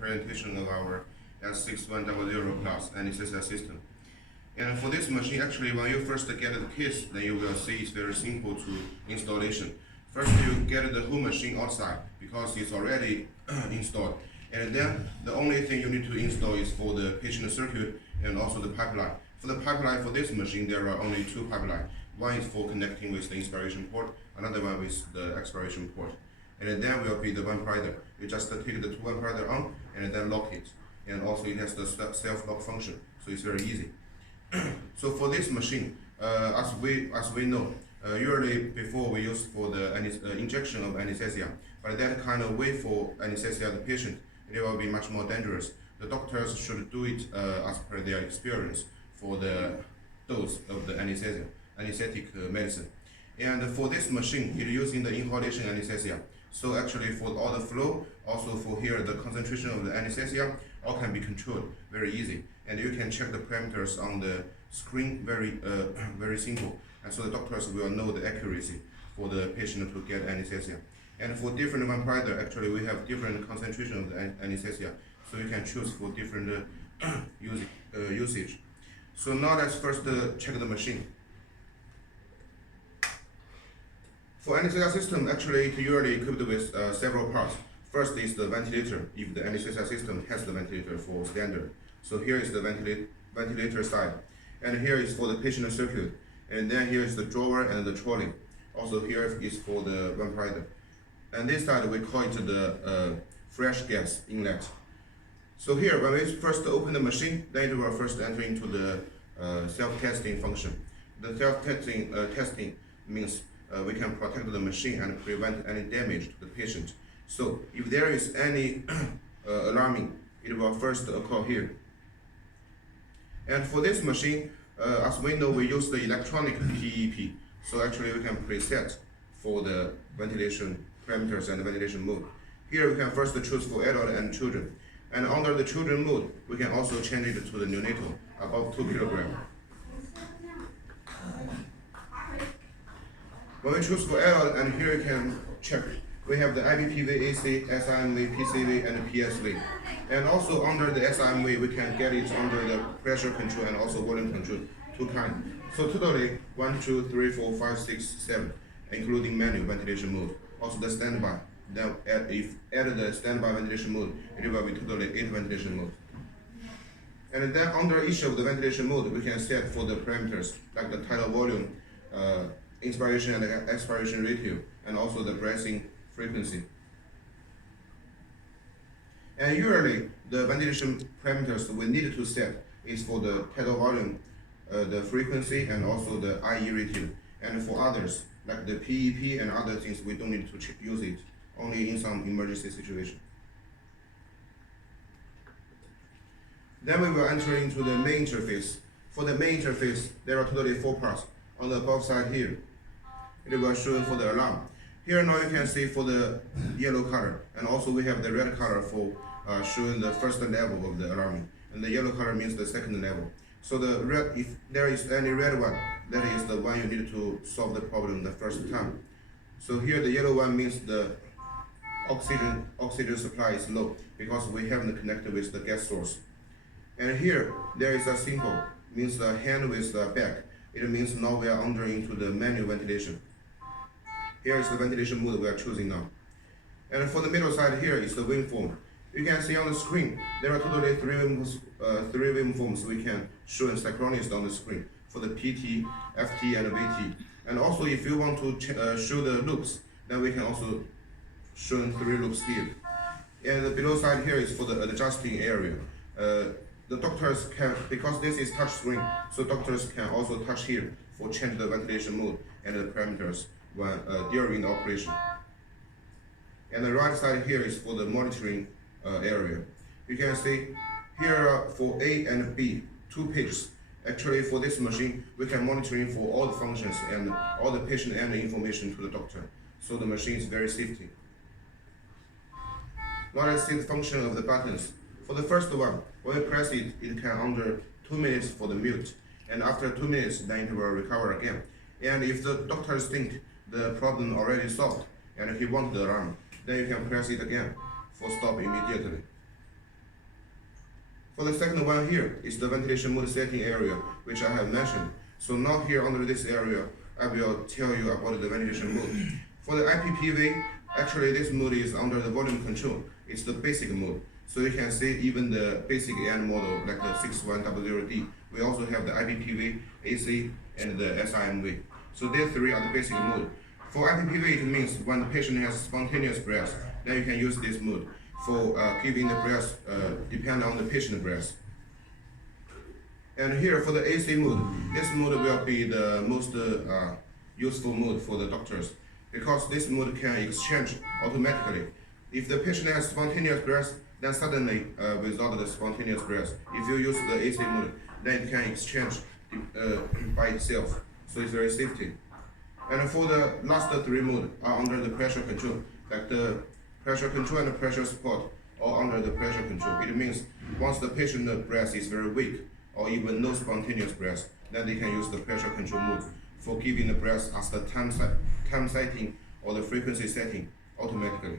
presentation of our S6100 Plus anesthesia system. And for this machine, actually, when you first get the case, then you will see it's very simple to installation. First, you get the whole machine outside because it's already installed. And then the only thing you need to install is for the patient circuit and also the pipeline. For the pipeline for this machine, there are only two pipelines. One is for connecting with the inspiration port, another one with the expiration port. And then will be the vaporizer. You just take the two vaporizer on and then lock it. And also it has the self-lock function, so it's very easy. So for this machine, as we know, usually before we use for the injection of anesthesia, but that kind of way for anesthesia the patient, it will be much more dangerous. The doctors should do it as per their experience for the dose of the anesthetic medicine. And for this machine, it using the inhalation anesthesia. So actually for all the flow, also for here the concentration of the anesthesia, all can be controlled very easy. And you can check the parameters on the screen very simple. And so the doctors will know the accuracy for the patient to get anesthesia. And for different vaporizer, actually we have different concentration of the anesthesia. So you can choose for different usage. So now let's first check the machine. For anesthesia system, actually it's usually equipped with several parts. First is the ventilator, if the anesthesia system has the ventilator for standard. So here is the ventilator side. And here is for the patient circuit. And then here is the drawer and the trolley. Also here is for the vaporizer. And this side we call it the fresh gas inlet. So here, when we first open the machine, then it will first enter into the self-testing function. The self-testing testing means we can protect the machine and prevent any damage to the patient. So if there is any alarming, it will first occur here. And for this machine, as we know, we use the electronic PEP. So actually we can preset for the ventilation parameters and the ventilation mode. Here we can first choose for adult and children. And under the children mode, we can also change it to the neonatal above 2 kilograms. When we choose for adult, and here you can check, we have the IBPV, AC, SIMV, PCV, and PSV. And also under the SIMV, we can get it under the pressure control and also volume control, two kinds. So totally 1, 2, 3, 4, 5, 6, 7, including manual ventilation mode. Also the standby. Then if add the standby ventilation mode, it will be totally 8 ventilation mode. And then under each of the ventilation mode, we can set for the parameters like the tidal volume, inspiration and expiration ratio, and also the breathing frequency. And usually the ventilation parameters we need to set is for the tidal volume, the frequency, and also the IE ratio. And for others, like the PEP and other things, we don't need to use it, only in some emergency situation. Then we will enter into the main interface. For the main interface, there are totally 4 parts. On the above side here, it will show for the alarm. Here now you can see for the yellow color, and also we have the red color for showing the first level of the alarming, and the yellow color means the second level. So the red, if there is any red one, that is the one you need to solve the problem the first time. So here the yellow one means the oxygen supply is low because we haven't connected with the gas source. And here there is a symbol, means the hand with the back. It means now we are under into the manual ventilation. Here is the ventilation mode we are choosing now. And for the middle side here is the waveform. You can see on the screen, there are totally 3 waveforms we can show and synchronize on the screen for the PT, FT, and VT. And also if you want to show the loops, then we can also show 3 loops here. And the below side here is for the adjusting area. The doctors can, because this is touch screen, so doctors can also touch here for change the ventilation mode and the parameters when during the operation. And the right side here is for the monitoring area. You can see here for A and B, 2 pages. Actually for this machine, we can monitoring for all the functions and all the patient and the information to the doctor. So the machine is very safety. Now let's see the function of the buttons. For the first one, when you press it, it can under 2 minutes for the mute. And after 2 minutes, then it will recover again. And if the doctors think the problem already solved, and if he wants the alarm, then you can press it again for stop immediately. For the second one here is the ventilation mode setting area, which I have mentioned. So now here under this area, I will tell you about the ventilation mode. For the IPPV, actually this mode is under the volume control. It's the basic mode. So you can see even the basic AN model like the 6100D. We also have the IPPV, AC, and the SIMV. So these three are the basic mode. For IPPV, it means when the patient has spontaneous breath, then you can use this mode. For giving the breath, depend on the patient breath. And here for the AC mode, this mode will be the most useful mode for the doctors because this mode can exchange automatically. If the patient has spontaneous breath, then suddenly without the spontaneous breath, if you use the AC mode, then it can exchange by itself. So it's very safety. And for the last three modes are under the pressure control, like the pressure control and the pressure support, or under the pressure control. It means once the patient's breath is very weak, or even no spontaneous breath, then they can use the pressure control mode for giving the breath as the time setting or the frequency setting automatically.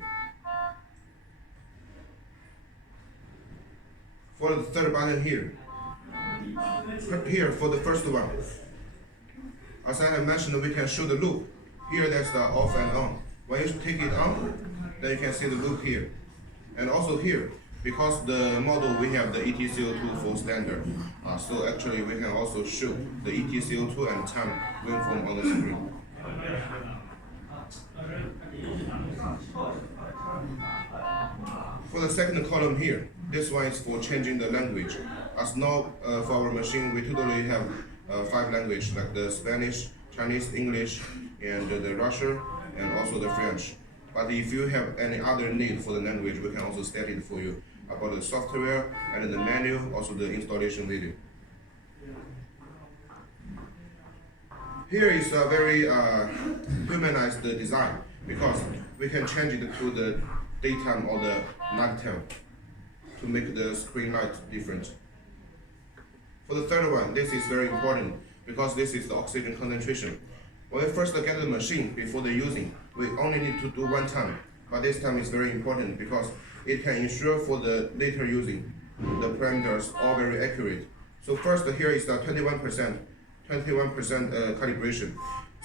For the third button here for the first one, as I have mentioned, we can show the loop. Here that's the off and on. When you take it on, then you can see the loop here. And also here, because the model we have the ETCO2 for standard, so actually we can also show the ETCO2 and time waveform on the screen. For the second column here, this one is for changing the language. As now for our machine, we totally have 5 languages like the Spanish, Chinese, English, and the Russian, and also the French. But if you have any other need for the language, we can also set it for you about the software and the menu, also the installation video. Here is a very humanized design because we can change it to the daytime or the nighttime to make the screen light different. For the third one, this is very important because this is the oxygen concentration. When we first get the machine before the using, we only need to do one time, but this time is very important because it can ensure for the later using, the parameters are very accurate. So first here is the 21% calibration.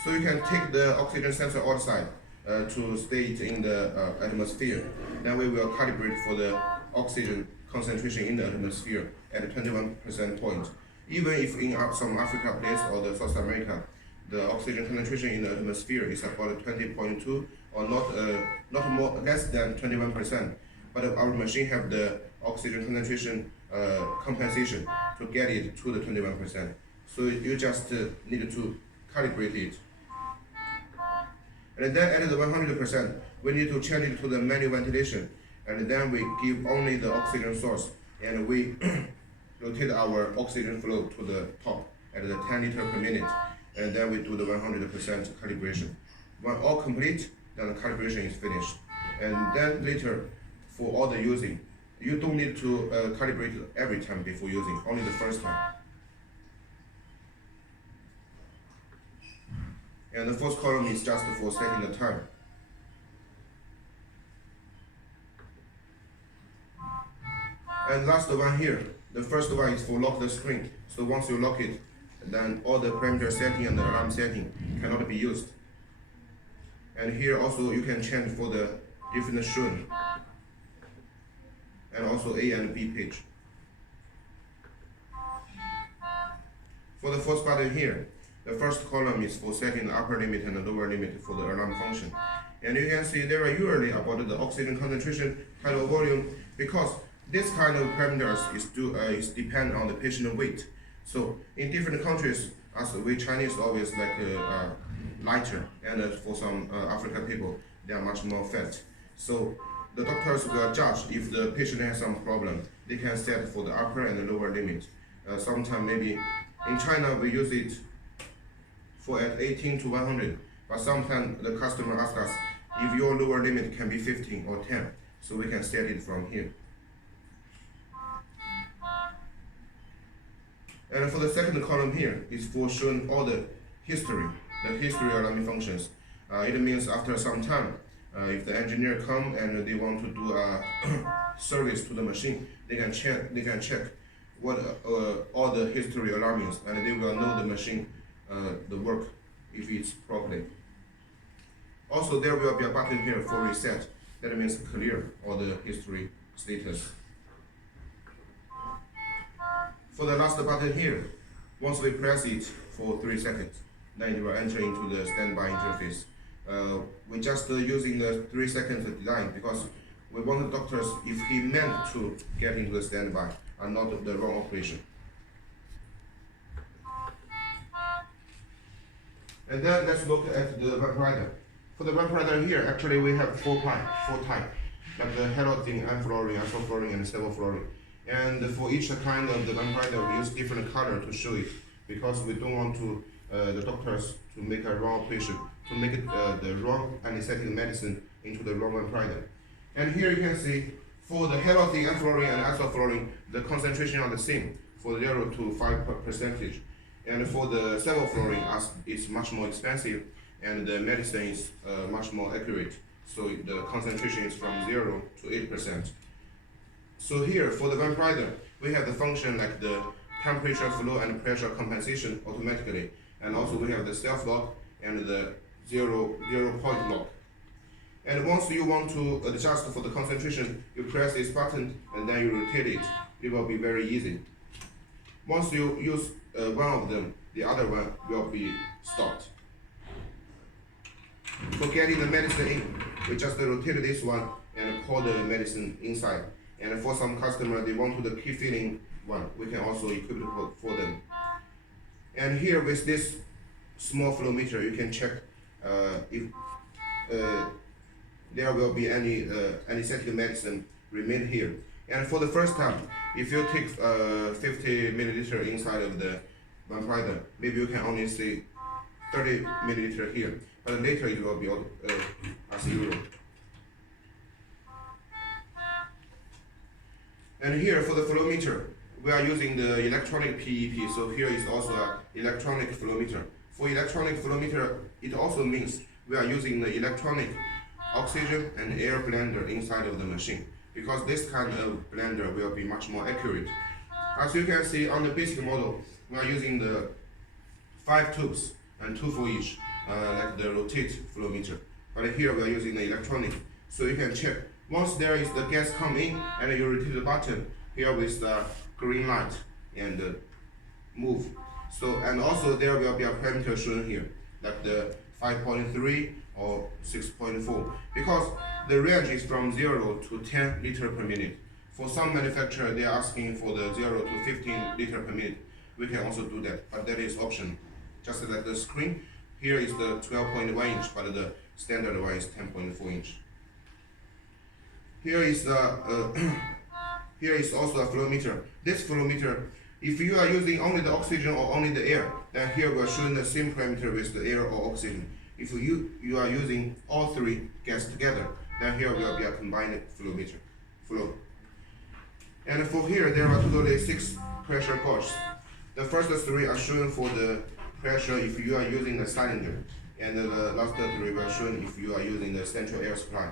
So you can take the oxygen sensor outside to stay it in the atmosphere. Then we will calibrate for the oxygen concentration in the atmosphere at 21% point. Even if in some Africa place or the South America, the oxygen concentration in the atmosphere is about 20.2 or not more less than 21%. But our machine have the oxygen concentration compensation to get it to the 21%. So you just need to calibrate it. And then at the 100%, we need to change it to the manual ventilation. And then we give only the oxygen source, and we rotate our oxygen flow to the top at the 10 liters per minute. And then we do the 100% calibration. When all complete, then the calibration is finished. And then later, for all the using, you don't need to calibrate every time before using, only the first time. And the fourth column is just for setting the time. And last one here, the first one is for lock the screen. So once you lock it, then all the parameter setting and the alarm setting cannot be used. And here also you can change for the different shun and also A and B page. For the fourth button here, the first column is for setting the upper limit and the lower limit for the alarm function. And you can see there are usually about the oxygen concentration, tidal volume, because this kind of parameters is depend on the patient weight. So in different countries, as we Chinese always like lighter, and for some African people, they are much more fat. So the doctors will judge if the patient has some problem. They can set for the upper and the lower limit. Sometimes maybe in China we use it for at 18 to 100, but sometimes the customer asks us if your lower limit can be 15 or 10, so we can set it from here. And for the second column here is for showing all the history alarming functions. It means after some time, if the engineer come and they want to do a service to the machine, they can check what all the history alarm is, and they will know the machine, the work, if it's properly. Also, there will be a button here for reset. That means clear all the history status. For the last button here, once we press it for 3 seconds, then it will enter into the standby interface. We just using the 3 seconds design because we want the doctors, if he meant to get into the standby, and not the wrong operation. And then let's look at the vaporizer. For the vaporizer here, actually we have four types, like the halogen, enfluorine, isofluorine, and sevofluorine. And for each kind of the vaporizer, we use different color to show it, because we don't want to the doctors to make a wrong operation, to make it, the wrong anesthetic medicine into the wrong vaporizer. And here you can see, for the halogen, enfluorine, and isofluorine, the concentration are the same, for 0 to 5%. And for the sevofluorine, as it's much more expensive, and the medicine is much more accurate, so the concentration is from 0 to 8%. So here, for the vaporizer, we have the function like the temperature, flow, and pressure compensation automatically, and also we have the self-lock and the zero point lock. And once you want to adjust for the concentration, you press this button and then you rotate it. It will be very easy. Once you use one of them, the other one will be stopped. For getting the medicine in, we just rotate this one and pour the medicine inside. And for some customer, they want to the key filling one, we can also equip it for them. And here with this small flow meter, you can check if there will be any anesthetic medicine remain here. And for the first time, if you take 50 milliliter inside of the vaporizer, maybe you can only see 30 milliliter here, but later it will be as 0. And here for the flow meter, we are using the electronic PEP, so here is also an electronic flow meter. For electronic flow meter, it also means we are using the electronic oxygen and air blender inside of the machine, because this kind of blender will be much more accurate. As you can see on the basic model, we are using the 5 tubes and 2 for each, like the rotate flow meter. But here we are using the electronic, so you can check. Once there is the gas come in and you rotate the button here with the green light and move. So, and also there will be a parameter shown here, like the 5.3 or 6.4, because the range is from 0 to 10 liter per minute. For some manufacturer, they are asking for the 0 to 15 liter per minute. We can also do that, but that is optional. Just like the screen, here is the 12.1 inch, but the standard one is 10.4 inch. Here is here is also a flow meter. This flow meter, if you are using only the oxygen or only the air, then here we are showing the same parameter with the air or oxygen. If you are using all three gas together, then here will be a combined flow meter. And for here, there are totally 6 pressure gauges. The first 3 are shown for the pressure if you are using the cylinder, and the last 3 were shown if you are using the central air supply.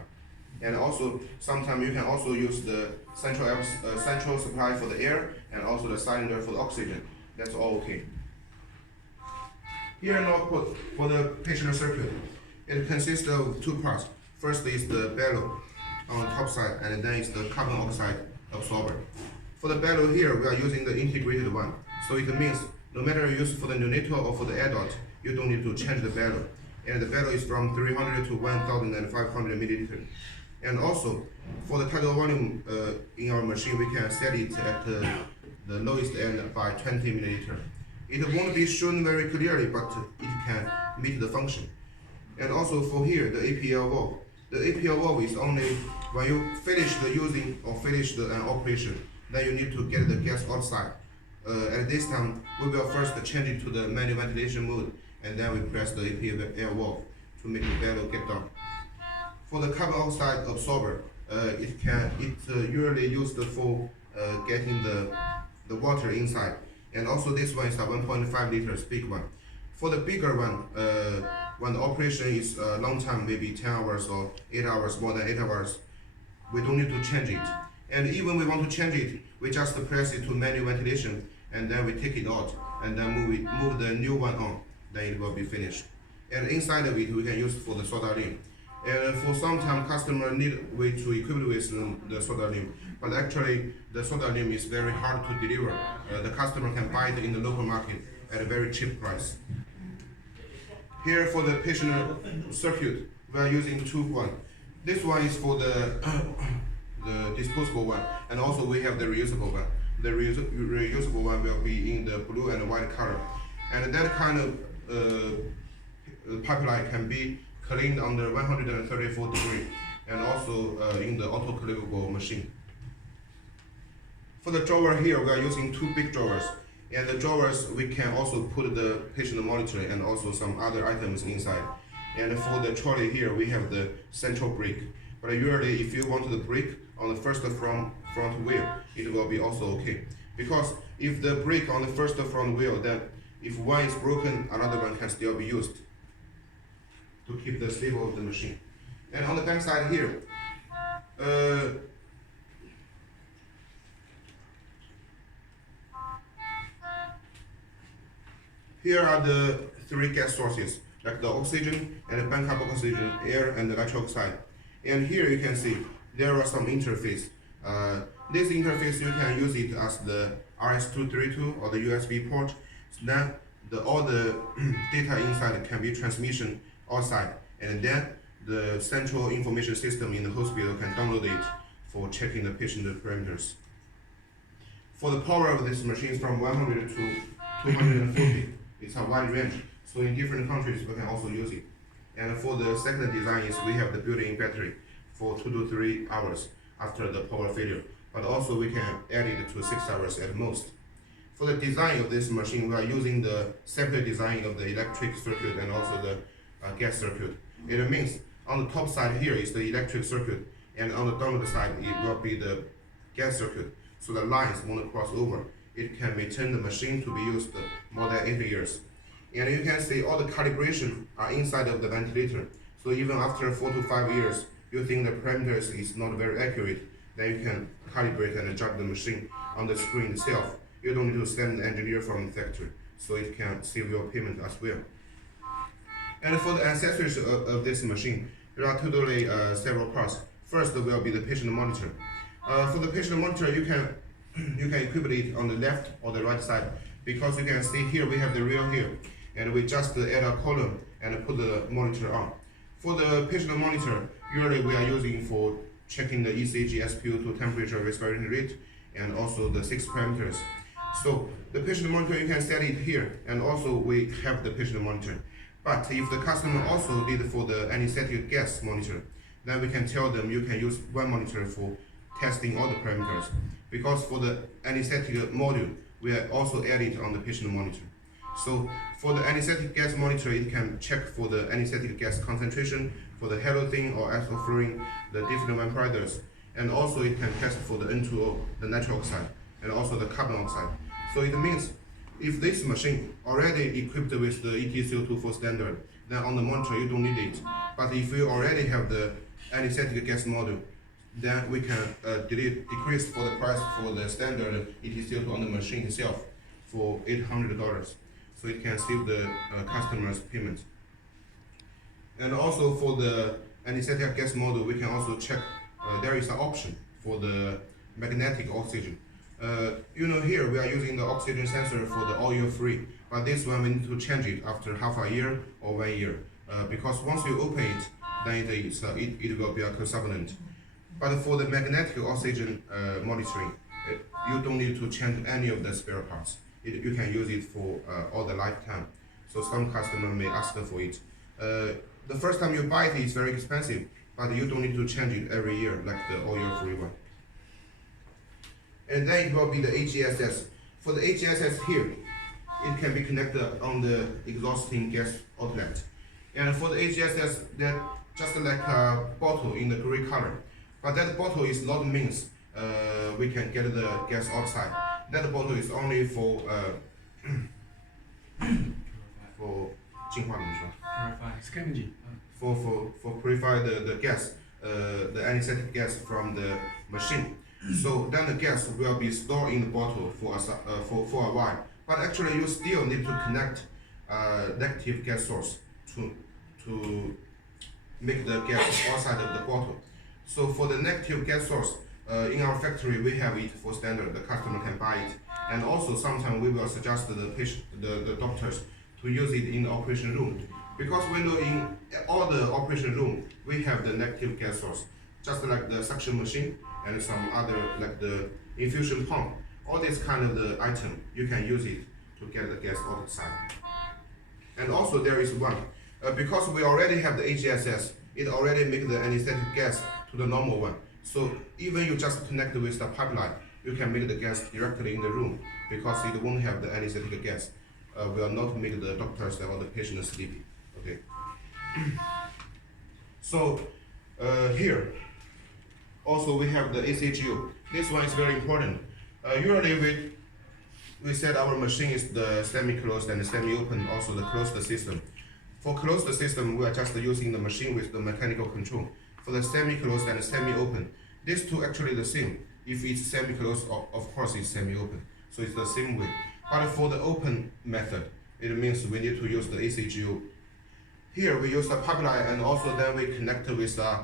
And also, sometimes you can also use the central supply for the air and also the cylinder for the oxygen. That's all okay. Here an output for the patient circuit. It consists of 2 parts. First is the bellow on the top side, and then is the carbon oxide absorber. For the bellow here, we are using the integrated one. So it means no matter you use for the neonatal or for the adult, you don't need to change the bellow. And the bellow is from 300 to 1,500 milliliter. And also, for the tidal volume in our machine, we can set it at the lowest end by 20 milliliter. It won't be shown very clearly, but it can meet the function. And also for here, the APL valve. The APL valve is only when you finish the using or finish the operation, then you need to get the gas outside. At this time, we will first change it to the manual ventilation mode, and then we press the APL valve to make the bellow get down. For the carbon oxide absorber, it usually used for getting the water inside. And also this one is a 1.5 liters big one. For the bigger one, when the operation is a long time, maybe 10 hours or 8 hours, more than 8 hours, we don't need to change it. And even we want to change it, we just press it to manual ventilation, and then we take it out, and then move the new one on, then it will be finished. And inside of it, we can use for the soda limb. And for some time, customer need way to equip with the soda limb, but actually the soda limb is very hard to deliver. The customer can buy it in the local market at a very cheap price. Here for the patient circuit, we are using two one. This one is for the disposable one, and also we have the reusable one. The reusable one will be in the blue and white color, and that kind of pipeline can be cleaned under 134 degrees, and also in the autoclavable machine. For the drawer here, we are using two big drawers, and the drawers we can also put the patient monitor and also some other items inside. And for the trolley here, we have the central brake. But usually, if you want the brake on the first front wheel, it will be also okay. Because if the brake on the first front wheel, then if one is broken, another one can still be used to keep the stable of the machine. And on the back side here, here are the three gas sources, like the oxygen and the band oxygen, air and the nitric oxide. And here you can see there are some interface. This interface, you can use it as the RS-232 or the USB port. So then all the data inside can be transmission outside, and then the central information system in the hospital can download it for checking the patient parameters. For the power of this machine is from 100 to 240. It's a wide range, so in different countries we can also use it. And for the second design is we have the built-in battery for 2 to 3 hours after the power failure, but also we can add it to 6 hours at most. For the design of this machine, we are using the separate design of the electric circuit and also the gas circuit. It means on the top side here is the electric circuit, and on the downward side it will be the gas circuit. So the lines won't cross over. It can maintain the machine to be used more than 8 years. And you can see all the calibration are inside of the ventilator. So even after 4 to 5 years, you think the parameters is not very accurate, then you can calibrate and adjust the machine on the screen itself. You don't need to send an engineer from the factory, so it can save your payment as well. And for the accessories of this machine, there are totally several parts. First will be the patient monitor. For the patient monitor, you can equip it on the left or the right side, because you can see here we have the rail here, and we just add a column and put the monitor on. For the patient monitor, usually we are using for checking the ECG, SpO2, temperature, respiration rate, and also the 6 parameters. So the patient monitor, you can set it here, and also we have the patient monitor. But if the customer also need for the anesthetic gas monitor, then we can tell them you can use one monitor for testing all the parameters. Because for the anesthetic module, we also add it on the patient monitor. So for the anesthetic gas monitor, it can check for the anesthetic gas concentration, for the halothane or isoflurane, the different vaporizer, and also it can test for the N2O, the nitric oxide, and also the carbon oxide. So it means if this machine already equipped with the ETCO24 standard, then on the monitor you don't need it. But if you already have the anesthetic gas module, then we can decrease for the price for the standard ETCO2 on the machine itself for $800. So it can save the customer's payment. And also for the anesthetic gas module, we can also check, there is an option for the magnetic oxygen. Here we are using the oxygen sensor for the oil-free, but this one we need to change it after half a year or 1 year, because once you open it, then it will be a contaminant. But for the magnetic oxygen monitoring, you don't need to change any of the spare parts. You can use it for all the lifetime. So some customer may ask for it. The first time you buy it, it's very expensive, but you don't need to change it every year like the oil-free one. And then it will be the HGSS. For the HGSS here, it can be connected on the exhausting gas outlet. And for the HGSS, that just like a bottle in the gray color. But that bottle is not means we can get the gas outside. That bottle is only for for purify the gas, the anesthetic gas from the machine. So then the gas will be stored in the bottle for a while. But actually, you still need to connect negative gas source to make the gas outside of the bottle. So for the negative gas source, in our factory we have it for standard. The customer can buy it, and also sometimes we will suggest the patient, the doctors to use it in the operation room, because we know in all the operation room we have the negative gas source, just like the suction machine and some other like the infusion pump. All this kind of the item you can use it to get the gas outside. And also there is one, because we already have the AGSS, it already makes the anesthetic gas to the normal one. So even you just connect with the pipeline, you can make the gas directly in the room, because it won't have the anesthetic gas. Will not make the doctors or the patient sleepy. Okay. So here also we have the ACGO. This one is very important. Usually we said our machine is the semi-closed and semi-open, also the closed system. For closed system, we are just using the machine with the mechanical control. For the semi-closed and semi-open, these two actually the same. If it's semi-closed, of course it's semi-open. So it's the same way. But for the open method, it means we need to use the ACGO. Here we use the pipeline, and also then we connect with the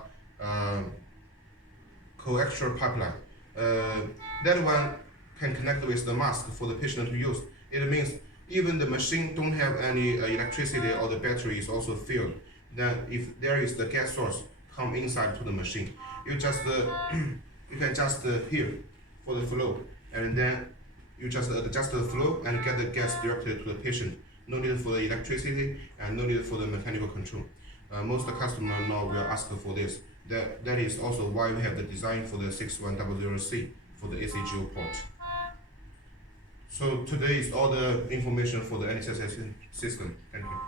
coaxial pipeline. That one can connect with the mask for the patient to use. It means even the machine don't have any electricity or the battery is also filled, then if there is the gas source come inside to the machine, you just you can just here for the flow, and then you just adjust the flow and get the gas directly to the patient. No need for the electricity and no need for the mechanical control. Most customers now will ask for this. That is also why we have the design for the 6100C for the ACGO port. So today is all the information for the NSS system. Thank you.